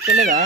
చెల్లెదా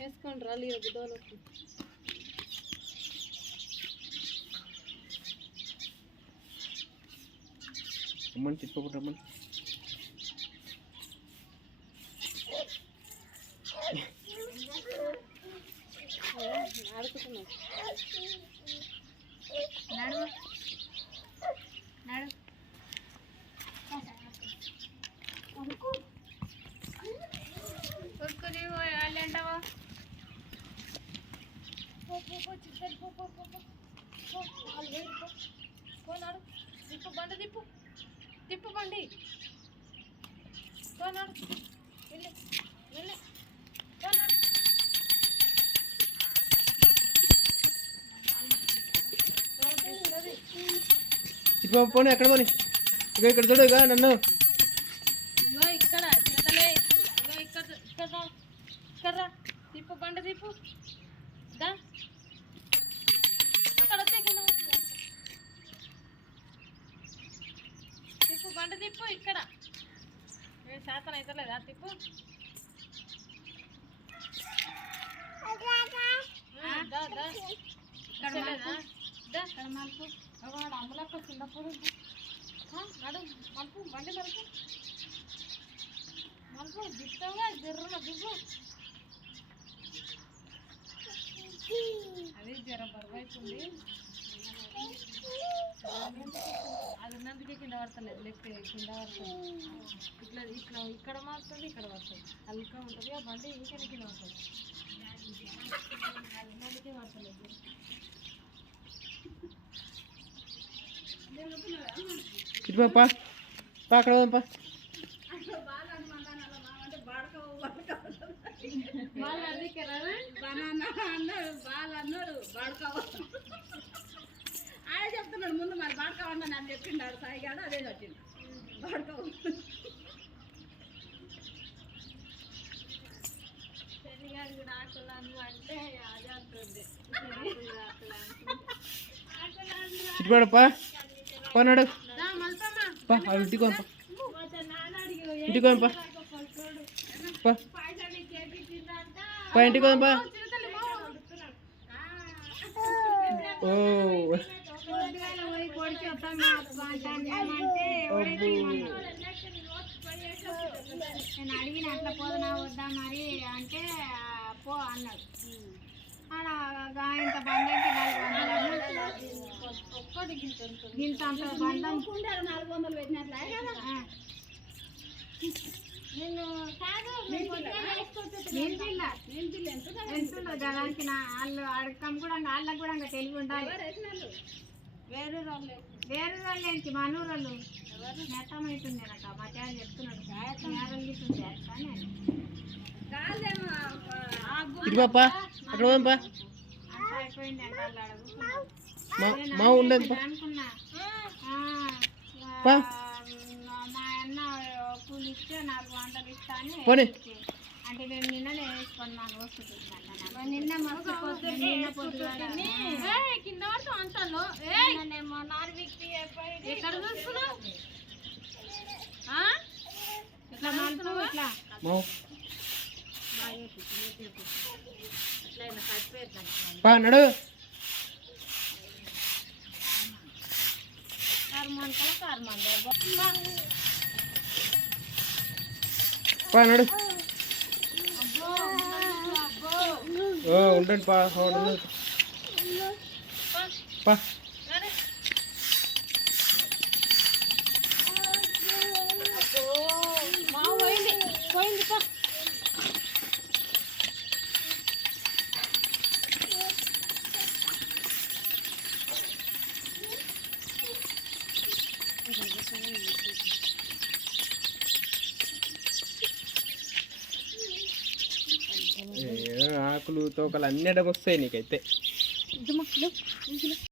వేసుకోండి రాలి బుద్ధలోకి రమ్మని తిప్పకుండా రమ్మని ఆడుకుంటున్నావు నడు నడు కొట్టుకుని వాళ్ళు అంటావా పోనాడు తిప్పు బండి తిప్పు తిప్పు బండి పోనాడు వెళ్ళి వెళ్ళి పోనాడు తిప్పు పోనీ ఎక్కడ పోనీ ఇక ఇక్కడ చూడు ఇక నన్ను ఇక్కడ చిన్నతలే ఇక్కడ ఇక్కడ ఇక్కడ తిప్పు బండి తిప్పు దా అక్కడ వచ్చే కింద తిప్పు బండి తిప్పు ఇక్కడ శాతం అవుతలేదా తిప్పు మలుపు వాడు అమ్మలక్క చిన్నప్పుడు నడు మలుపు బండి మలుపు మలుపు దిప్పుగా దిర్రున దిప్పు అది జ్వరం బరువు అవుతుంది. అది ఉన్నందుకే కింద పడతలేదు, లేకపోతే కింద పడుతుంది. ఇట్లా ఇట్లా ఇక్కడ మారుతుంది, ఇక్కడ పడుతుంది. అల్లుగా ఉంటుంది ఆ బండి ఇంకా కింద పడుతుంది. అది ఉన్నందుకే పడతలేదు. ఇటుపా అక్కడ పోదాంపా. వాళ్ళు అందుకే రాదా అన్నాడు బాగా అన్నాడు బాడుకోవ ఆయన చెప్తున్నాడు ముందు మరి బాడుకోవండి అని చెప్పిండాడు సాయిగాడు అదే వచ్చింది బాడుకోవ. శనిగారు కూడా ఆకులాను అంటే అదే అంటుంది. ఇటుపడప్పా పోనాడు మల్పమ్మా పా అవి ఇంటికి పోంపా, ఇంటికి పోంపా పా పా ఇంటికి పోంపా. ఓ నేను అడిగిన అట్లా పోదనా వద్దా మరి అంటే పో అన్నాడు. ఇంత బంధంకి 400 ఇంత అంత బంధం 400 పెట్టినట్లే కదా. ఎంతుందో జనానికి వాళ్ళు అడగం కూడా వాళ్ళకి కూడా తెలివి ఉండాలి. వేరే వాళ్ళు ఏంటి మనూరు వాళ్ళు నెట్టమవుతుందేనట మధ్యాహ్నం చెప్తున్నాడు. ఇటుపా అక్కడ పోదాంపా. అంతా అయిపోయింది అంటే వాళ్ళు అడుగుతున్నారు మా ఉండదు అనుకున్నా. పా మా అన్న కూలి ఇస్తే 4 వంటలు ఇస్తా అని పోనీ. అంటే మేము నిన్ననే వేసుకున్నాను వస్తున్నాను. నిన్న మస్తు నిన్న పొద్దుగాల కింద పడుతూ అంటాను. నేనేమో 4 వీక్కి ఎక్కడ చూస్తున్నావు? ఇట్లా మలుపు ఇట్లా పా నడు పా నడు. ఉండండి పా పా పోయింది పా. ఆకులు తోకలు అన్నీ వస్తాయి నీకైతే.